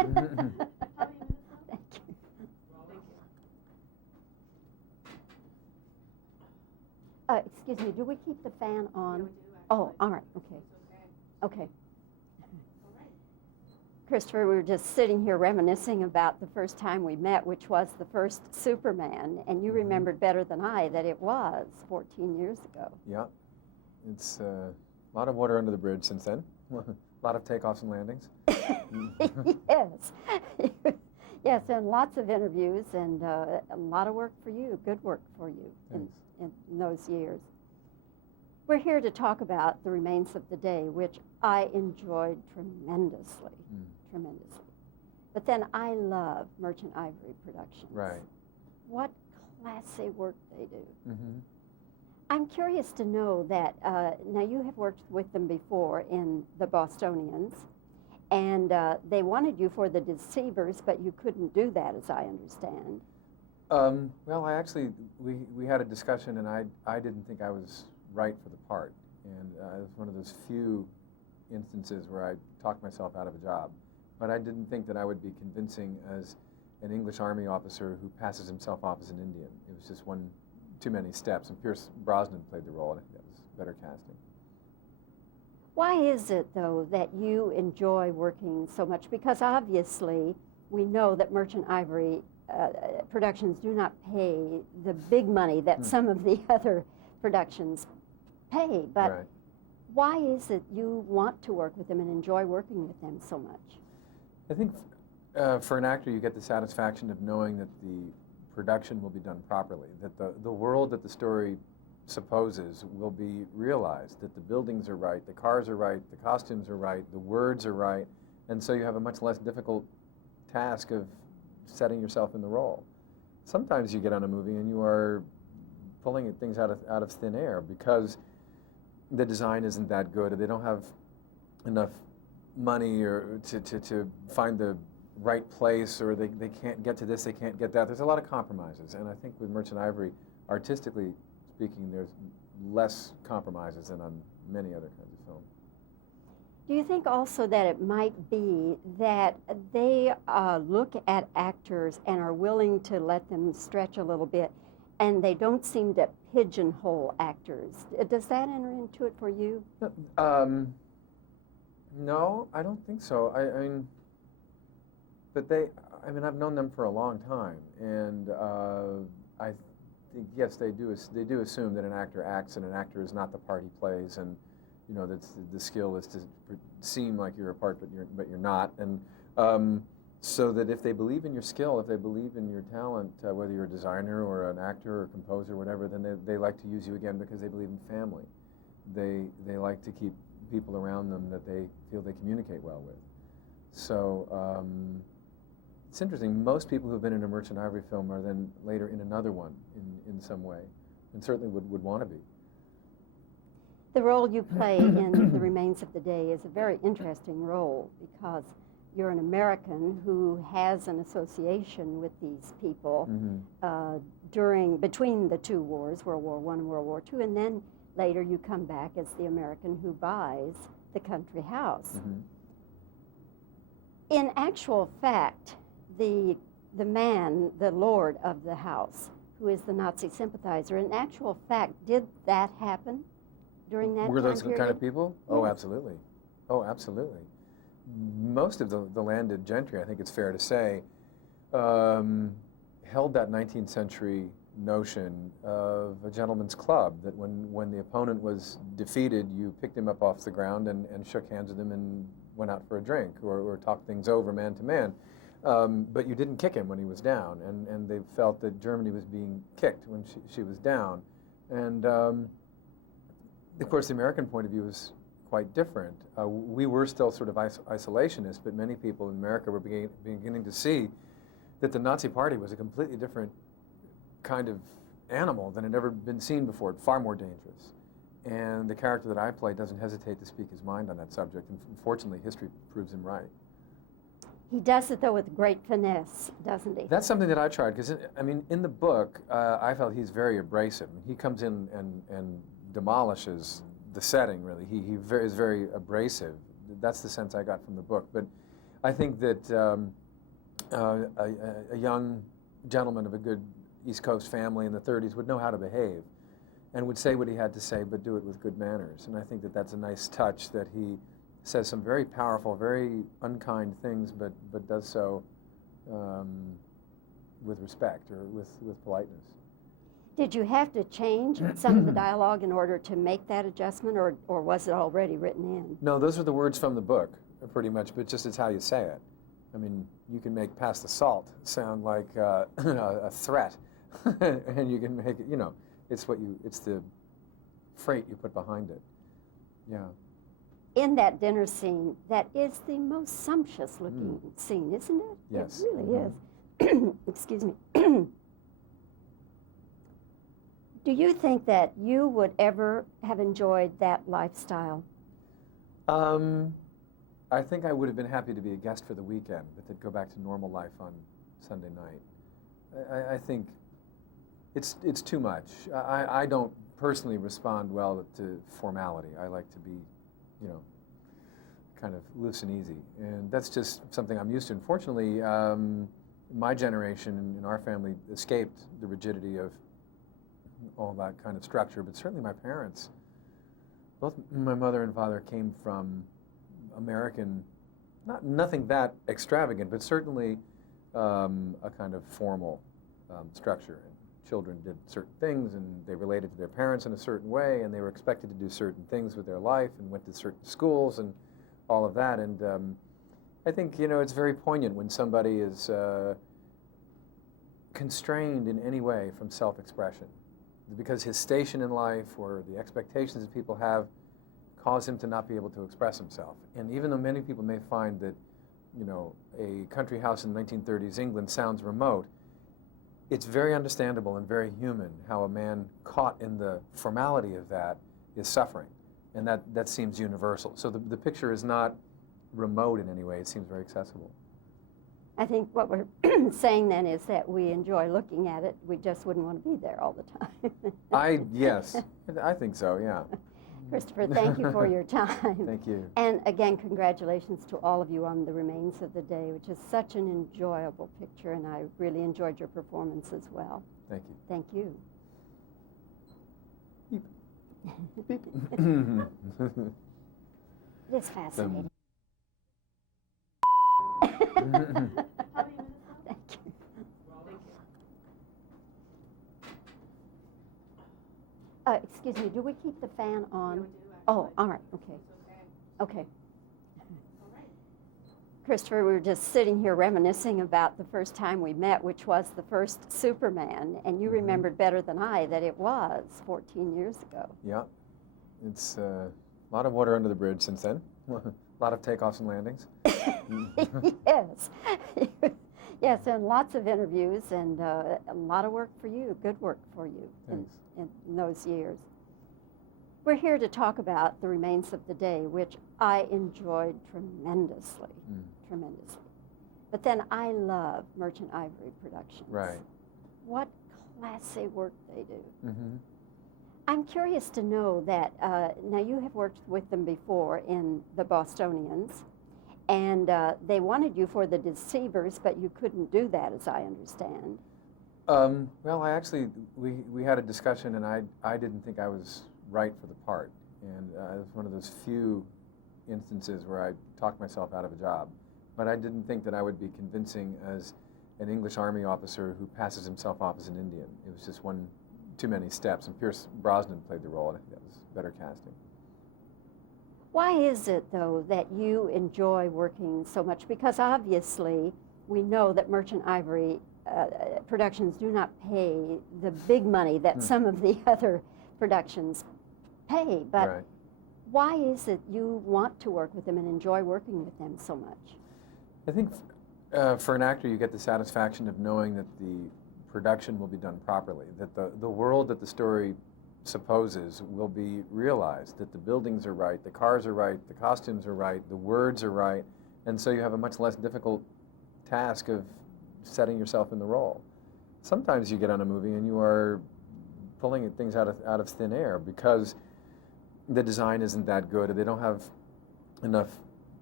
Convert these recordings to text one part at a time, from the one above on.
Thank you. Excuse me, do we keep the fan on? Yeah, we do, Oh, all right, okay. Okay. All right. Christopher, we were just sitting here reminiscing about the first time we met, which was the first Superman, and you remembered better than I that it was 14 years ago. Yeah, it's a lot of water under the bridge since then. A lot of takeoffs and landings. Yes. Yes, and lots of interviews and a lot of work for you, good work for you in those years. We're here to talk about The Remains of the Day, which I enjoyed tremendously, tremendously. But then I love Merchant Ivory Productions. Right. What classy work they do. Mm-hmm. I'm curious to know that, now you have worked with them before in The Bostonians, and they wanted you for The Deceivers, but you couldn't do that, as I understand. Well, we had a discussion, and I didn't think I was right for the part. And it was one of those few instances where I talked myself out of a job. But I didn't think that I would be convincing as an English Army officer who passes himself off as an Indian. It was just one too many steps, and Pierce Brosnan played the role, and I think that was better casting. Why is it, though, that you enjoy working so much? Because obviously we know that Merchant Ivory Productions do not pay the big money that some of the other productions pay, but Right. why is it you want to work with them and enjoy working with them so much? I think for an actor, you get the satisfaction of knowing that the production will be done properly, that the world that the story supposes will be realized, that the buildings are right, the cars are right, the costumes are right, the words are right, and so you have a much less difficult task of setting yourself in the role. Sometimes you get on a movie and you are pulling things out of thin air because the design isn't that good, or they don't have enough money or to find the right place, or they can't get to this, they can't get that. There's a lot of compromises, and I think with Merchant Ivory, artistically speaking, there's less compromises than on many other kinds of films. Do you think also that it might be that they look at actors and are willing to let them stretch a little bit, and they don't seem to pigeonhole actors? Does that enter into it for you? No, I don't think so. I mean, but I've known them for a long time, and I think, yes, they do assume that an actor acts, and an actor is not the part he plays, and you know that the skill is to seem like you're a part, but you're not, and so that if they believe in your skill, if they believe in your talent, whether you're a designer or an actor or composer or whatever, then they like to use you again because they believe in family. They like to keep people around them that they feel they communicate well with. So it's interesting. Most people who've been in a Merchant Ivory film are then later in another one in some way, and certainly would want to be. The role you play in The Remains of the Day is a very interesting role because you're an American who has an association with these people between the two wars, World War I and World War II, and then later you come back as the American who buys the country house. In actual fact, the man, the lord of the house, who is the Nazi sympathizer, in actual fact, did that happen during that time period? Were those the kind of people? Yes. Oh, absolutely. Oh, absolutely. Most of the landed gentry, I think it's fair to say, held that 19th century notion of a gentleman's club, that when the opponent was defeated, you picked him up off the ground and shook hands with him and went out for a drink or talked things over man to man. But you didn't kick him when he was down, and they felt that Germany was being kicked when she was down. And of course, the American point of view was quite different. We were still sort of isolationist, but many people in America were beginning to see that the Nazi Party was a completely different kind of animal than had ever been seen before, far more dangerous. And the character that I play doesn't hesitate to speak his mind on that subject, and fortunately, history proves him right. He does it, though, with great finesse, doesn't he? That's something that I tried, because, I mean, in the book, I felt he's very abrasive. He comes in and demolishes the setting, really. He is very abrasive. That's the sense I got from the book. But I think that a young gentleman of a good East Coast family in the 30s would know how to behave and would say what he had to say, but do it with good manners. And I think that that's a nice touch, that he says some very powerful, very unkind things, but does so with respect or with politeness. Did you have to change some of the dialogue in order to make that adjustment, or was it already written in? No, those are the words from the book, pretty much, but just it's how you say it. I mean, you can make "pass the salt" sound like a threat, and you can make it, it's the freight you put behind it. Yeah. In that dinner scene, that is the most sumptuous looking scene, isn't it? Yes. It really is. Excuse me. Do you think that you would ever have enjoyed that lifestyle? I think I would have been happy to be a guest for the weekend, but to go back to normal life on Sunday night. I think it's too much. I don't personally respond well to formality. I like to be, kind of loose and easy. And that's just something I'm used to. Unfortunately, my generation in our family escaped the rigidity of all that kind of structure, but certainly my parents, both my mother and father, came from American, nothing that extravagant, but certainly a kind of formal structure. And children did certain things, and they related to their parents in a certain way, and they were expected to do certain things with their life, and went to certain schools, and all of that. And I think, it's very poignant when somebody is constrained in any way from self-expression, because his station in life or the expectations that people have cause him to not be able to express himself. And even though many people may find that, a country house in 1930s England sounds remote, it's very understandable and very human how a man caught in the formality of that is suffering. And that seems universal. So the picture is not remote in any way. It seems very accessible. I think what we're saying then is that we enjoy looking at it. We just wouldn't want to be there all the time. Yes, I think so, yeah. Christopher, thank you for your time. Thank you. And again, congratulations to all of you on The Remains of the Day, which is such an enjoyable picture, and I really enjoyed your performance as well. Thank you. Thank you. Beep. It is fascinating. Thank you. Excuse me, do we keep the fan on? Oh, all right, okay. Okay. Christopher, we were just sitting here reminiscing about the first time we met, which was the first Superman, and you remembered better than I that it was 14 years ago. Yeah, it's a lot of water under the bridge since then. A lot of takeoffs and landings. Yes. Yes, and lots of interviews and a lot of work for you, good work for you in those years. We're here to talk about The Remains of the Day, which I enjoyed tremendously, tremendously. But then I love Merchant Ivory Productions. Right. What classy work they do. Mm-hmm. I'm curious to know that, now you have worked with them before in The Bostonians, and they wanted you for The Deceivers, but you couldn't do that, as I understand. Well, we had a discussion, and I didn't think I was right for the part. And it was one of those few instances where I talked myself out of a job. But I didn't think that I would be convincing as an English Army officer who passes himself off as an Indian. It was just one too many steps, and Pierce Brosnan played the role, and I think that was better casting. Why is it, though, that you enjoy working so much? Because obviously we know that Merchant Ivory Productions do not pay the big money that some of the other productions pay, but right. Why is it you want to work with them and enjoy working with them so much? I think for an actor, you get the satisfaction of knowing that the production will be done properly, that the world that the story supposes will be realized, that the buildings are right, the cars are right, the costumes are right, the words are right, and so you have a much less difficult task of setting yourself in the role. Sometimes you get on a movie and you are pulling things out of thin air because the design isn't that good, or they don't have enough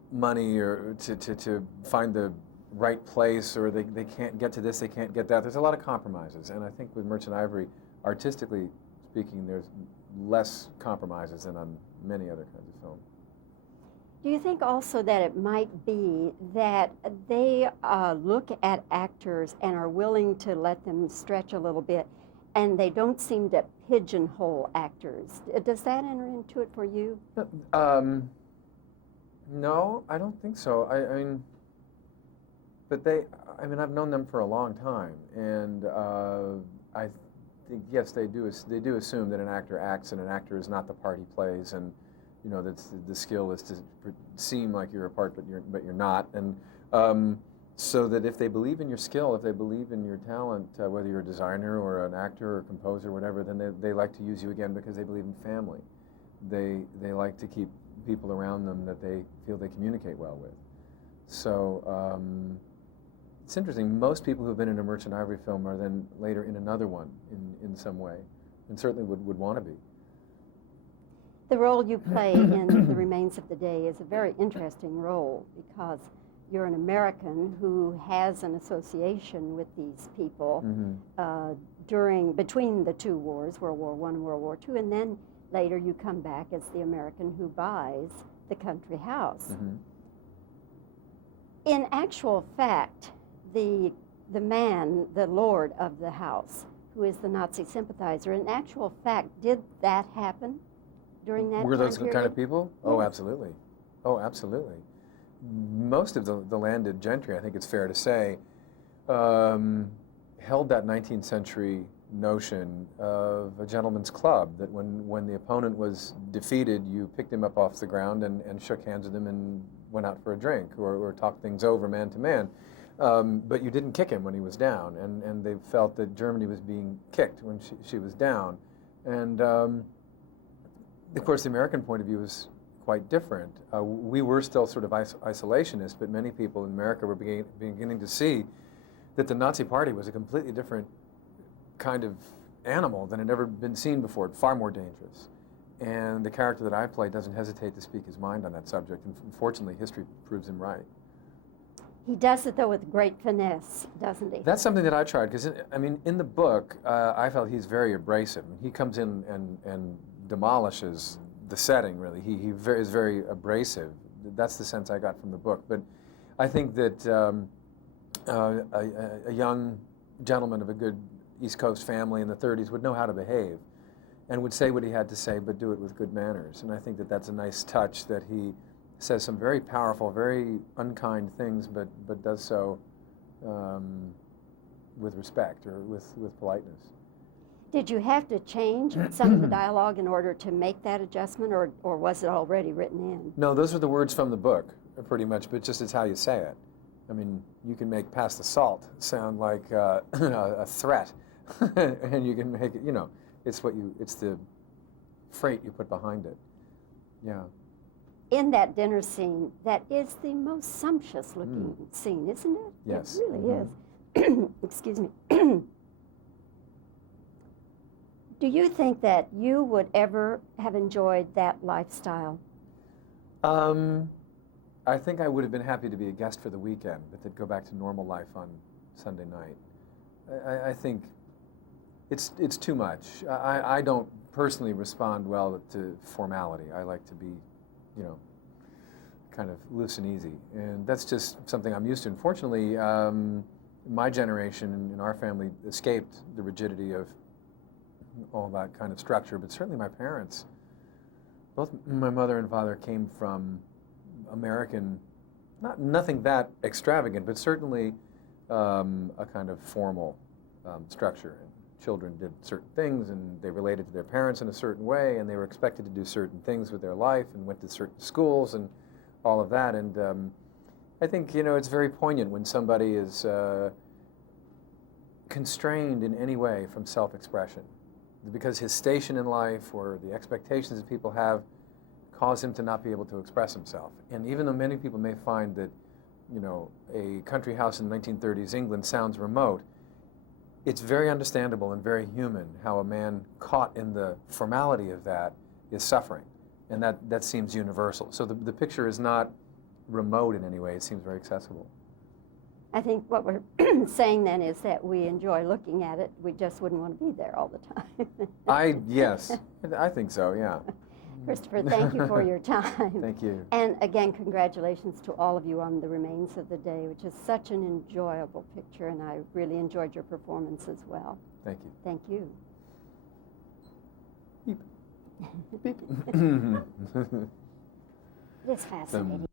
money or to find the right place, or they can't get to this, they can't get that. There's a lot of compromises, and I think with Merchant Ivory, artistically speaking, there's less compromises than on many other kinds of film. Do you think also that it might be that they look at actors and are willing to let them stretch a little bit, and they don't seem to pigeonhole actors? Does that enter into it for you? No, I don't think so. I mean, but I've known them for a long time, and I think, yes, they do assume that an actor acts, and an actor is not the part he plays, and you know, that's the skill is to seem like you're a part, but you're not, and so that if they believe in your skill, if they believe in your talent, whether you're a designer or an actor or composer or whatever, then they like to use you again because they believe in family. They like to keep people around them that they feel they communicate well with. So it's interesting. Most people who've been in a Merchant Ivory film are then later in another one in some way, and certainly would want to be. The role you play in The Remains of the Day is a very interesting role because you're an American who has an association with these people between the two wars, World War I and World War II, and then later you come back as the American who buys the country house. In actual fact, the man, the lord of the house, who is the Nazi sympathizer, in actual fact, did that happen during that Were time those period? kind of people? Yes. Oh, absolutely. Oh, absolutely. Most of the landed gentry, I think it's fair to say, held that 19th century notion of a gentleman's club, that when the opponent was defeated, you picked him up off the ground and shook hands with him and went out for a drink or talked things over man to man. But you didn't kick him when he was down, and they felt that Germany was being kicked when she was down. And of course, the American point of view was quite different. We were still sort of isolationist, but many people in America were beginning to see that the Nazi Party was a completely different kind of animal than had ever been seen before, far more dangerous. And the character that I play doesn't hesitate to speak his mind on that subject, and unfortunately, history proves him right. He does it, though, with great finesse, doesn't he? That's something that I tried, because, in the book, I felt he's very abrasive. He comes in and demolishes the setting, really. He is very abrasive. That's the sense I got from the book. But I think that a young gentleman of a good East Coast family in the 30s would know how to behave and would say what he had to say, but do it with good manners. And I think that that's a nice touch, that he says some very powerful, very unkind things, but does so with respect or with politeness. Did you have to change some of the dialogue in order to make that adjustment, or was it already written in? No, those are the words from the book, pretty much, but just it's how you say it. I mean, you can make "pass the salt" sound like a threat, and you can make it, it's the freight you put behind it. Yeah. In that dinner scene, that is the most sumptuous looking scene, isn't it? Yes. It really is. Excuse me. Do you think that you would ever have enjoyed that lifestyle? I think I would have been happy to be a guest for the weekend, but to go back to normal life on Sunday night. I think it's too much. I don't personally respond well to formality. I like to be, kind of loose and easy. And that's just something I'm used to. Unfortunately, my generation in our family escaped the rigidity of all that kind of structure, but certainly my parents, both my mother and father, came from American, nothing that extravagant, but certainly a kind of formal structure. And children did certain things, and they related to their parents in a certain way, and they were expected to do certain things with their life, and went to certain schools, and all of that. And I think, it's very poignant when somebody is constrained in any way from self-expression, because his station in life or the expectations that people have cause him to not be able to express himself. And even though many people may find that, a country house in 1930s England sounds remote, it's very understandable and very human how a man caught in the formality of that is suffering. And that seems universal. So the picture is not remote in any way. It seems very accessible. I think what we're saying then is that we enjoy looking at it. We just wouldn't want to be there all the time. Yes, I think so, yeah. Christopher, thank you for your time. Thank you. And again, congratulations to all of you on the remains of the day, which is such an enjoyable picture, and I really enjoyed your performance as well. Thank you. Thank you. Beep. Beep. It's fascinating.